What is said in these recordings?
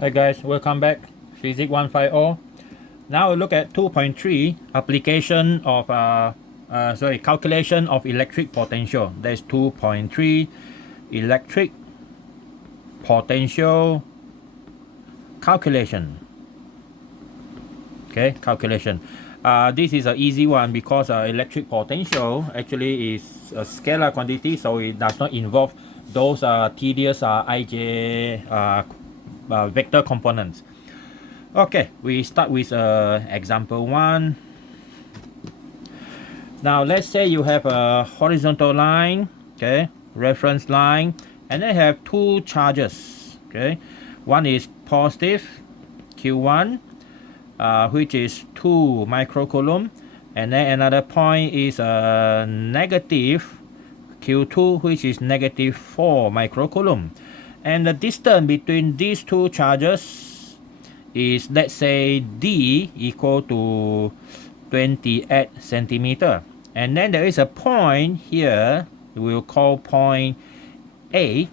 Hi guys, welcome back. Physics 150. Now we look at 2.3 application of calculation of electric potential. That's 2.3 electric potential calculation. Okay, calculation. This is an easy one because electric potential actually is a scalar quantity, so it does not involve those tedious Ij vector components. Okay, we start with example 1. Now let's say you have a horizontal line, okay, reference line, and then have two charges, okay. One is positive Q1, which is 2 microcoulomb, and then another point is negative Q2, which is negative 4 microcoulomb. And the distance between these two charges is, let's say, D equal to 28 centimeter. And then there is a point here, we'll call point A.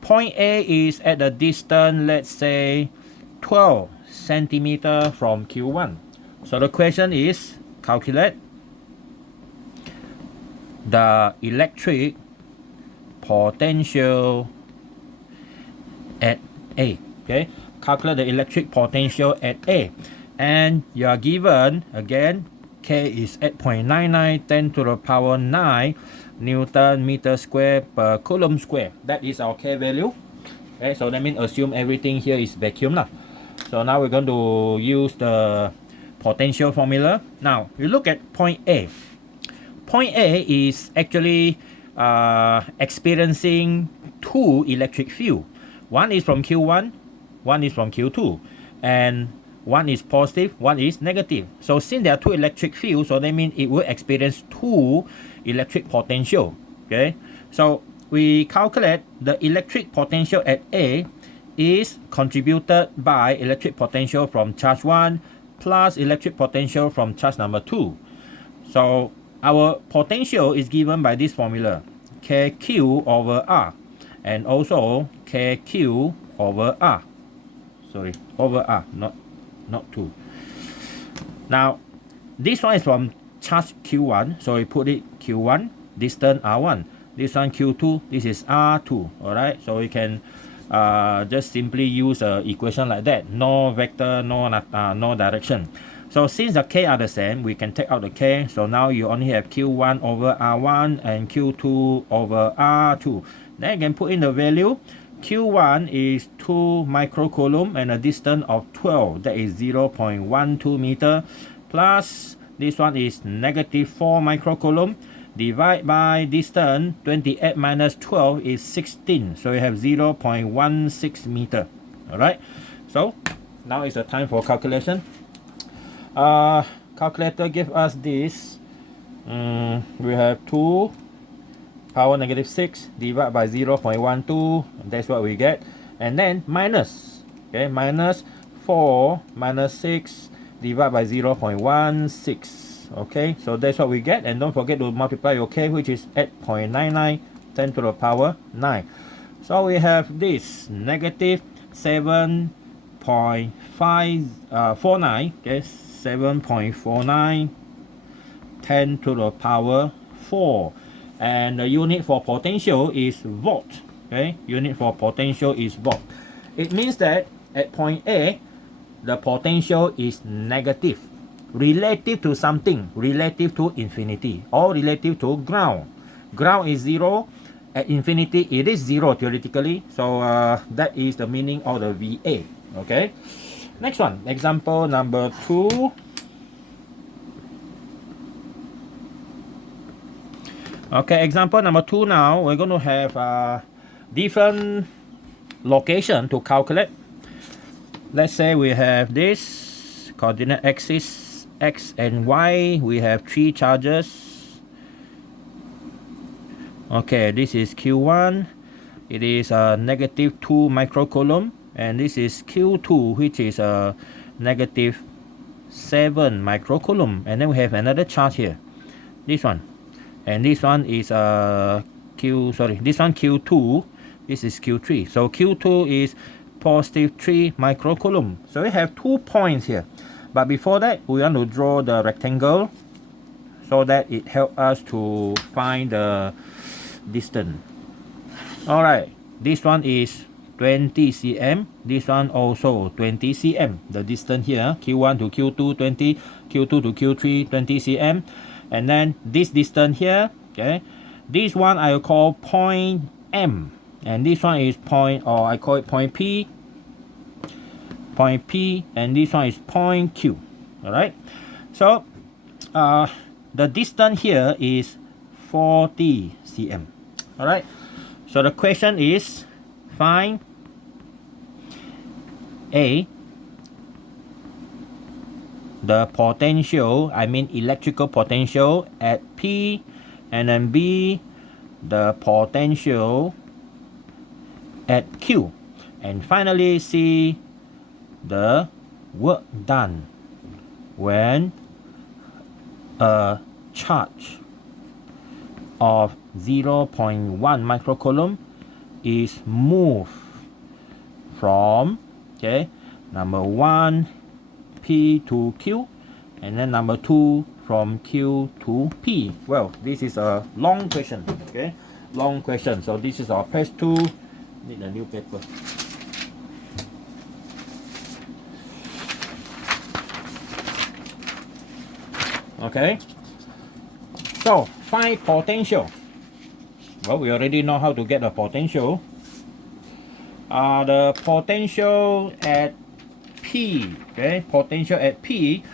Point A is at a distance, let's say, 12 centimeter from Q1. So the question is, calculate the electric potential at A. Okay, calculate the electric potential at A, and you are given again K is 8.99 10 to the power 9 Newton meter square per coulomb square. That is our K value. Okay, so that means assume everything here is vacuum lah. So now we're going to use the potential formula. Now you look at point A. Point A is actually experiencing two electric field. One is from Q1, one is from Q2, and one is positive, one is negative. So since there are two electric fields, so that means it will experience two electric potential. Okay, so we calculate the electric potential at A is contributed by electric potential from charge 1 plus electric potential from charge number 2. So our potential is given by this formula, KQ over R, and also KQ over R. Sorry, over R, not 2. Now, this one is from charge Q1, so we put it Q1, distance R1. This one Q2, this is R2, alright? So we can just simply use an equation like that, no vector, no direction. So since the K are the same, we can take out the K. So now you only have Q1 over R1 and Q2 over R2. Then you can put in the value. Q1 is 2 microcoulomb and a distance of 12. That is 0.12 meter. Plus this one is negative 4 microcoulomb. Divide by distance, 28 minus 12 is 16. So you have 0.16 meter. Alright. So now is the time for calculation. Calculator give us this. We have 2 power negative 6 divided by 0.12. That's what we get. And then minus. Okay, minus 4 minus 6 divided by 0.16. Okay, so that's what we get. And don't forget to multiply your K, which is 8.99 10 to the power 9. So we have this negative 7.549. Okay, 7.49 10 to the power 4. And the unit for potential is volt. Okay, unit for potential is volt. It means that at point A, the potential is negative relative to something, relative to infinity, or relative to ground. Ground is 0. At infinity, it is 0 theoretically. So that is the meaning of the VA. Okay. Next one, example number 2. Okay, example number 2 now, we're going to have different location to calculate. Let's say we have this coordinate axis, X and Y. We have 3 charges. Okay, this is Q1. It is a negative 2 microcoulomb. And this is Q2, which is a negative 7 microcoulomb. And then we have another charge here. This one. And this one is this one Q2. This is Q3. So Q2 is positive 3 microcoulomb. So we have 2 points here. But before that, we want to draw the rectangle so that it helps us to find the distance. Alright, this one is 20 cm, this one also 20 cm. The distance here, Q1 to Q2 20, Q2 to Q3 20 cm. And then this distance here, okay, this one I will call point M, and this one is point, or I call it point P, and this one is point Q. Alright, so the distance here is 40 cm. Alright, so the question is find A, the potential, I mean electrical potential at P, and then B, the potential at Q, and finally C, the work done when a charge of 0.1 microcoulomb is moved from, okay, number 1 P to Q, and then number 2 from Q to P. Well, this is a long question, okay, long question. So this is our page 2. Need a new paper. Okay, so find potential. Well, we already know how to get the potential. The potential at P, okay, potential at P.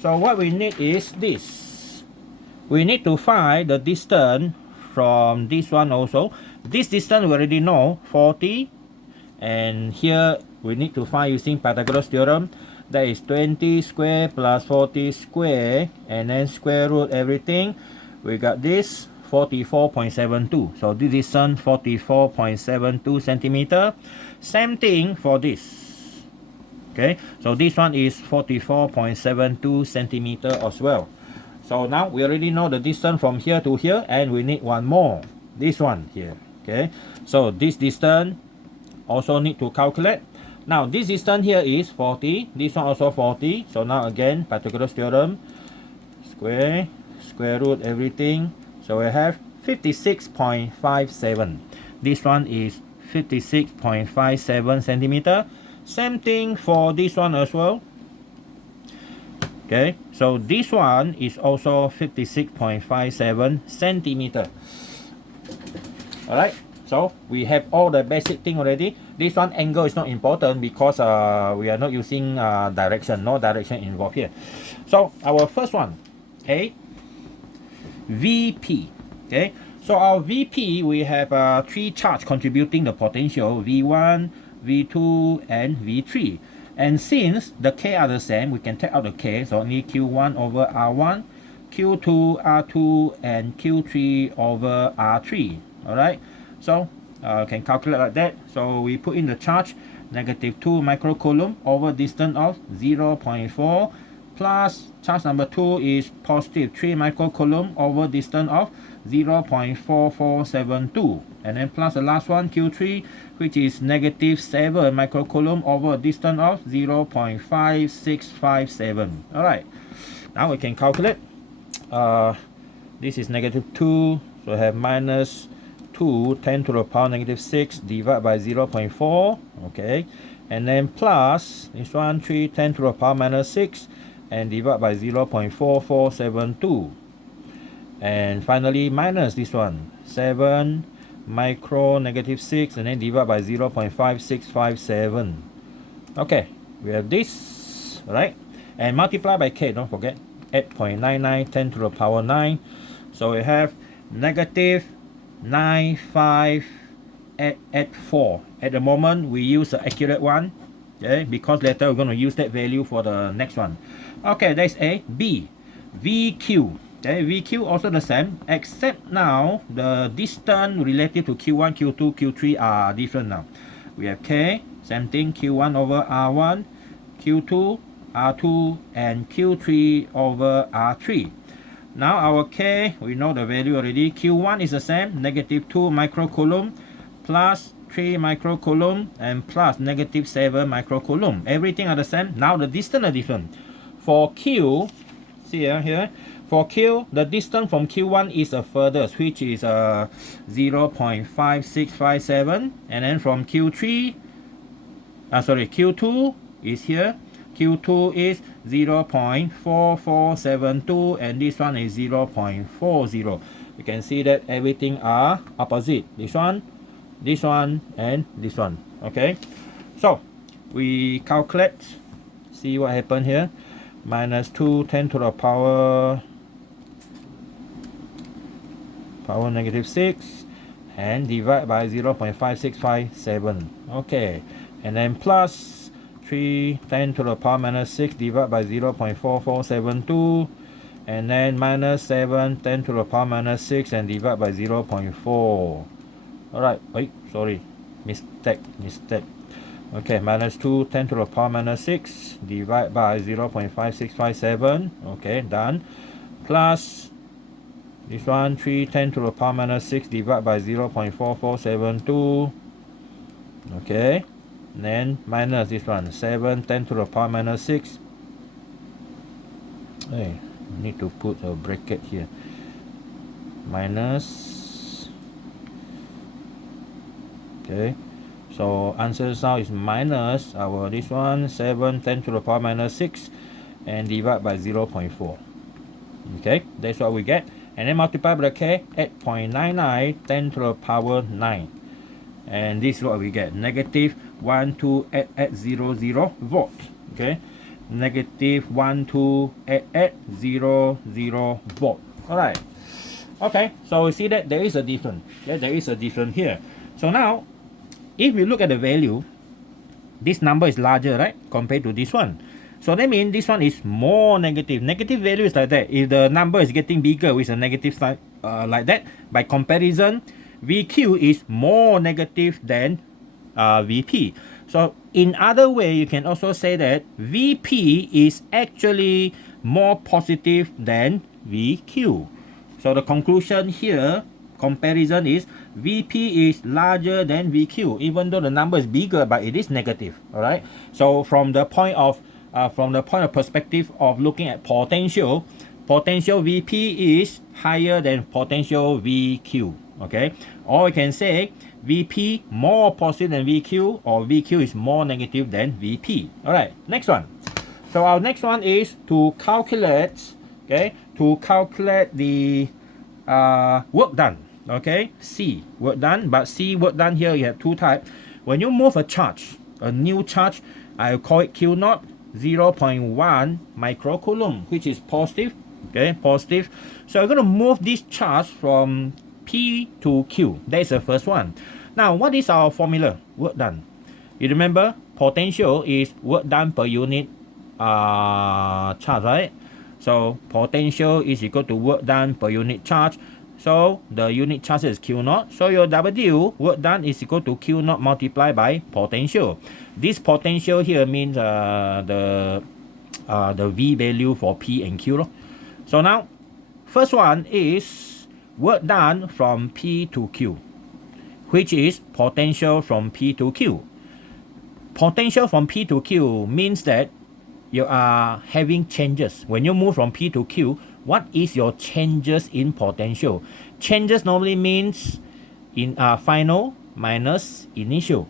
So what we need is this. We need to find the distance from this one also. This distance we already know, 40. And here we need to find using Pythagoras theorem. That is 20 square plus 40 square, and then square root everything. We got this 44.72. So this distance 44.72 centimeter. Same thing for this. Okay, so this one is 44.72 centimeter as well. So now we already know the distance from here to here, and we need one more. This one here. Okay, so this distance also need to calculate. Now this distance here is 40. This one also 40. So now again Pythagoras theorem. Square root everything. So we have 56.57. This one is 56.57 centimeter. Same thing for this one as well. Okay, so this one is also 56.57 centimeter. Alright, so we have all the basic thing already. This one angle is not important because we are not using direction. No direction involved here. So our first one, okay, VP. Okay, so our VP, we have 3 charge contributing the potential, V1, V2, and V3. And since the K are the same, we can take out the K. So only Q1 over R1, Q2, R2, and Q3 over R3. Alright, so can calculate like that. So we put in the charge, negative 2 microcoulomb over distance of 0.4, plus charge number 2 is positive 3 microcoulomb over distance of 0.4472, and then plus the last one, Q3, which is negative 7 microcoulomb over a distance of 0.5657. Alright, now we can calculate. This is negative 2, so I have minus 2 10 to the power negative 6 divided by 0.4, okay, and then plus this one 3 10 to the power minus 6 and divide by 0.4472, and finally minus this one 7 micro negative 6 and then divide by 0.5657. Okay, we have this, right, and multiply by K, don't forget, 8.99 10 to the power 9, so we have negative 9584. At the moment we use the accurate one, okay, because later we're going to use that value for the next one. Okay, that's A. B, VQ. Okay, VQ also the same, except now the distance relative to Q1, Q2, Q3 are different now. We have K, same thing, Q1 over R1, Q2, R2, and Q3 over R3. Now our K, we know the value already. Q1 is the same, negative 2 microcoulomb plus 3 microcoulomb and plus negative 7 microcoulomb. Everything are the same. Now the distance are different. For Q, see here, for Q, the distance from Q1 is the furthest, which is 0.5657, and then from Q2 is here. Q2 is 0.4472, and this one is 0.40. You can see that everything are opposite. This one, and this one. Okay, so we calculate, see what happened here. Minus 2 10 to the power negative 6 and divide by 0.5657. Okay, and then plus 3 10 to the power minus 6 divided by 0.4472, and then minus 7 10 to the power minus 6 and divide by 0.4. Alright, wait, sorry, mistake. Okay, minus 2 10 to the power minus 6 divide by 0.5657. Okay, done. Plus this one 3 10 to the power minus 6 divided by 0.4472. Okay, and then minus this one 7 10 to the power minus 6. Hey, need to put a bracket here. Minus. Okay, so answer now is minus our this one 7 10 to the power minus 6 and divide by 0.4. Okay, that's what we get. And then multiply by the K, 8.99 10 to the power 9. And this is what we get. Negative 128800 volt. Okay, negative 128800 volt. Alright. Okay, so we see that there is a difference. Okay, there is a difference here. So now, if we look at the value, this number is larger, right, compared to this one. So that means this one is more negative. Negative value is like that. If the number is getting bigger with a negative sign like that, by comparison, VQ is more negative than VP. So in other way, you can also say that VP is actually more positive than VQ. So the conclusion here, comparison is VP is larger than VQ, even though the number is bigger, but it is negative. All right. So from the point of perspective of looking at potential VP is higher than potential VQ. Okay, or we can say VP more positive than VQ, or VQ is more negative than VP. All right, next one. So our next one is to calculate. Okay, to calculate the work done. Okay, C work done, but C work done here you have two types. When you move a charge, a new charge, I will call it Q naught, 0.1 microcoulomb, which is positive. Okay, positive. So we're going to move this charge from P to Q. That is the first one. Now, what is our formula? Work done. You remember, potential is work done per unit charge, right? So potential is equal to work done per unit charge. So the unit charge is Q naught. So your W, work done, is equal to Q naught multiplied by potential. This potential here means the V value for P and Q. So now, first one is work done from P to Q, which is potential from P to Q. Potential from P to Q means that you are having changes. When you move from P to Q, what is your changes in potential? Changes normally means in final minus initial.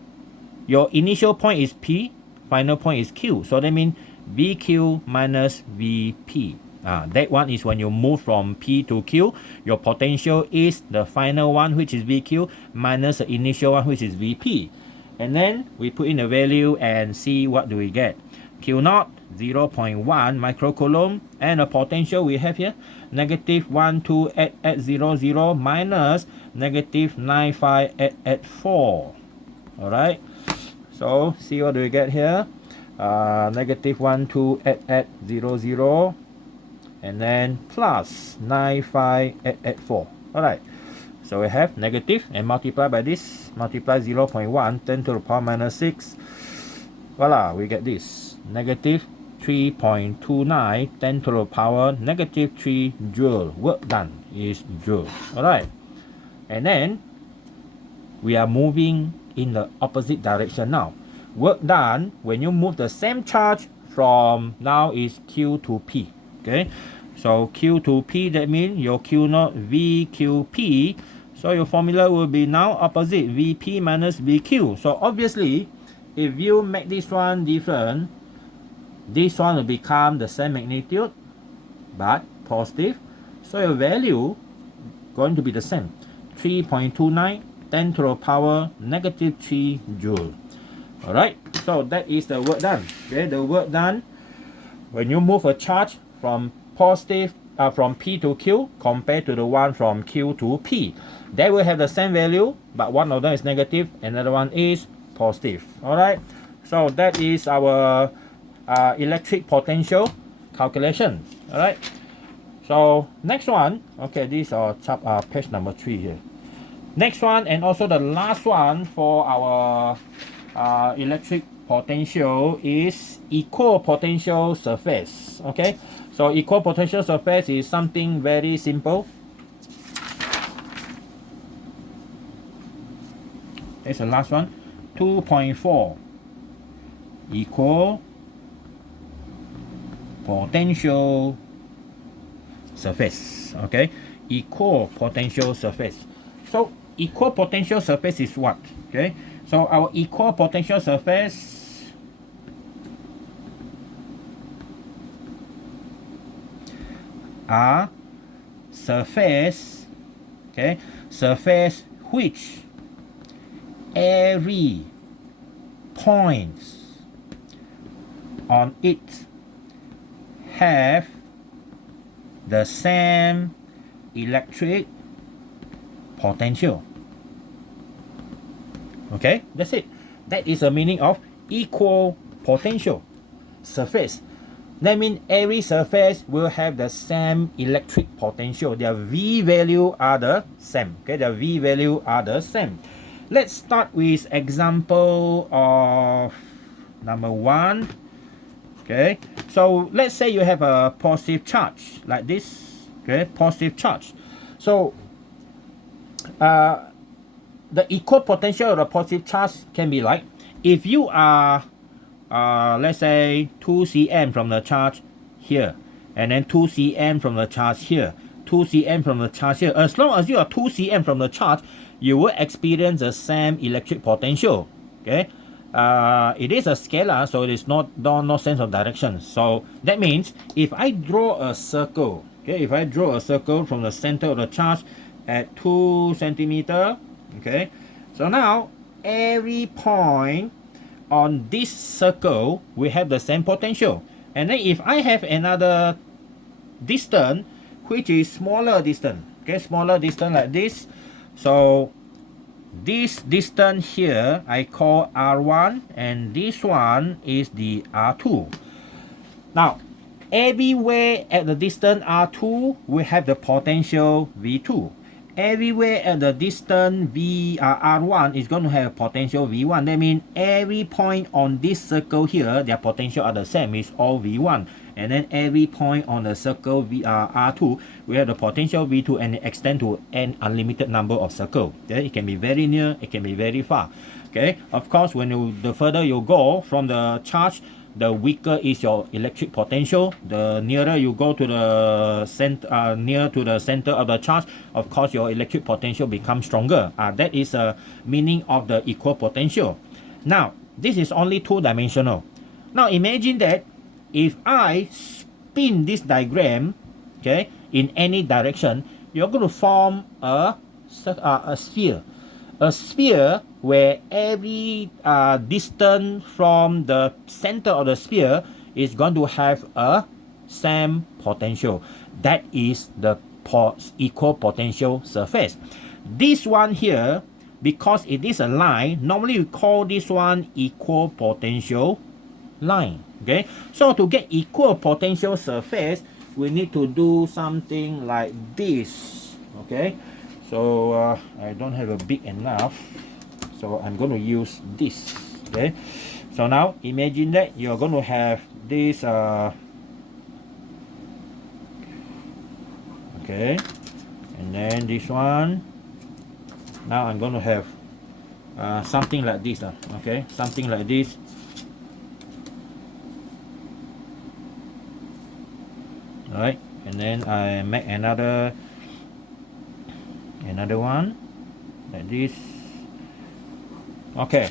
Your initial point is P, final point is Q. So that means VQ minus VP. That one is when you move from P to Q, your potential is the final one, which is VQ, minus the initial one, which is VP. And then we put in the value and see what do we get. Q naught, 0.1 microcoulomb, and the potential we have here, negative 128800 minus negative 95884. Alright, so see what do we get here. Negative 128800 and then plus 95884. Alright, so we have negative and multiply by this, multiply 0.1 10 to the power minus 6. Voila, we get this, negative 3.29 10 to the power negative 3 joule. Work done is joule. Alright, and then we are moving in the opposite direction now. Work done when you move the same charge from now is Q to P. Okay, so Q to P, that means your Q naught VQP. So your formula will be now opposite, Vp minus Vq. So obviously, if you make this one different, this one will become the same magnitude but positive. So your value going to be the same, 3.29 10 to the power negative 3 joule. Alright, so that is the work done. Okay, the work done when you move a charge from positive from P to Q compared to the one from Q to P. They will have the same value, but one of them is negative, another one is positive. Alright, so that is our electric potential calculation. Alright, so next one, okay, these are page number 3 here. Next one, and also the last one for our electric potential, is equipotential surface. Okay, so equipotential surface is something very simple. That's the last one, 2.4 equipotential surface. Okay, equipotential surface. So equipotential surface is what? Okay, so our equipotential surface are surface, okay, surface which every point on it have the same electric potential. Okay, that's it. That is the meaning of equipotential surface. That means every surface will have the same electric potential. Their V value are the same. Okay, their V value are the same. Let's start with example of number 1. Okay, so let's say you have a positive charge like this. Okay, positive charge. So the equipotential of the positive charge can be like, if you are let's say 2 cm from the charge here, and then 2 cm from the charge here, 2 cm from the charge here. As long as you are 2 cm from the charge, you will experience the same electric potential. Okay, it is a scalar, so it is no sense of direction. So that means if I draw a circle, okay, if I draw a circle from the center of the charge at 2 centimeter, okay, so now every point on this circle will have the same potential. And then if I have another distance which is smaller distance, okay, smaller distance like this, so this distance here I call R1, and this one is the R2. Now everywhere at the distance R2 will have the potential V2. Everywhere at the distance R1 is going to have potential V1. That means every point on this circle here, their potential are the same, it's all V1. And then every point on the circle R2 we have the potential V2, and it extend to an unlimited number of circles. Okay? It can be very near, it can be very far. Okay, of course, when the further you go from the charge, the weaker is your electric potential. The nearer you go to the center, near to the center of the charge, of course your electric potential becomes stronger. That is a meaning of the equipotential. Now this is only 2-dimensional. Now imagine that if I spin this diagram, okay, in any direction, you're going to form a sphere. A sphere where every distance from the center of the sphere is going to have a same potential. That is the equipotential surface. This one here, because it is a line, normally we call this one equipotential line. Okay, so to get equipotential surface, we need to do something like this. Okay, so I don't have a big enough, so I'm going to use this. Okay, so now imagine that you're going to have this okay, and then this one. Now I'm going to have something like this, okay, something like this. Alright, and then I make another one like this. Okay,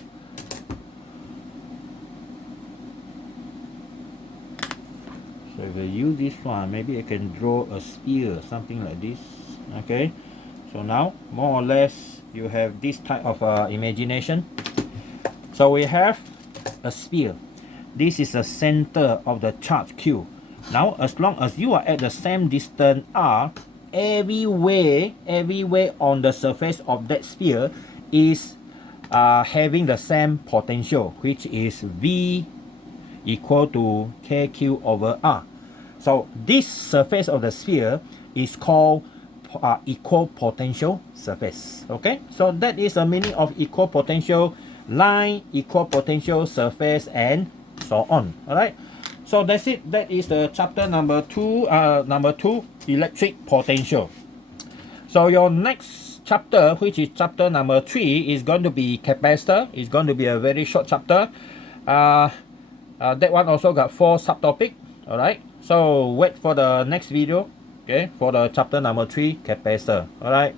so if I use this one, maybe I can draw a sphere, something like this. Okay, so now more or less you have this type of imagination. So we have a sphere. This is the center of the charge Q. Now as long as you are at the same distance R, everywhere on the surface of that sphere is having the same potential, which is V equal to KQ over R. So this surface of the sphere is called equal potential surface. Okay, so that is the meaning of equal potential line, equal potential surface, and so on. All right, so that's it. That is the chapter number 2, electric potential. So your next chapter, which is chapter number 3, is going to be capacitor. It's going to be a very short chapter. That one also got 4 subtopics. All right, so wait for the next video, okay, for the chapter number 3, capacitor. All right.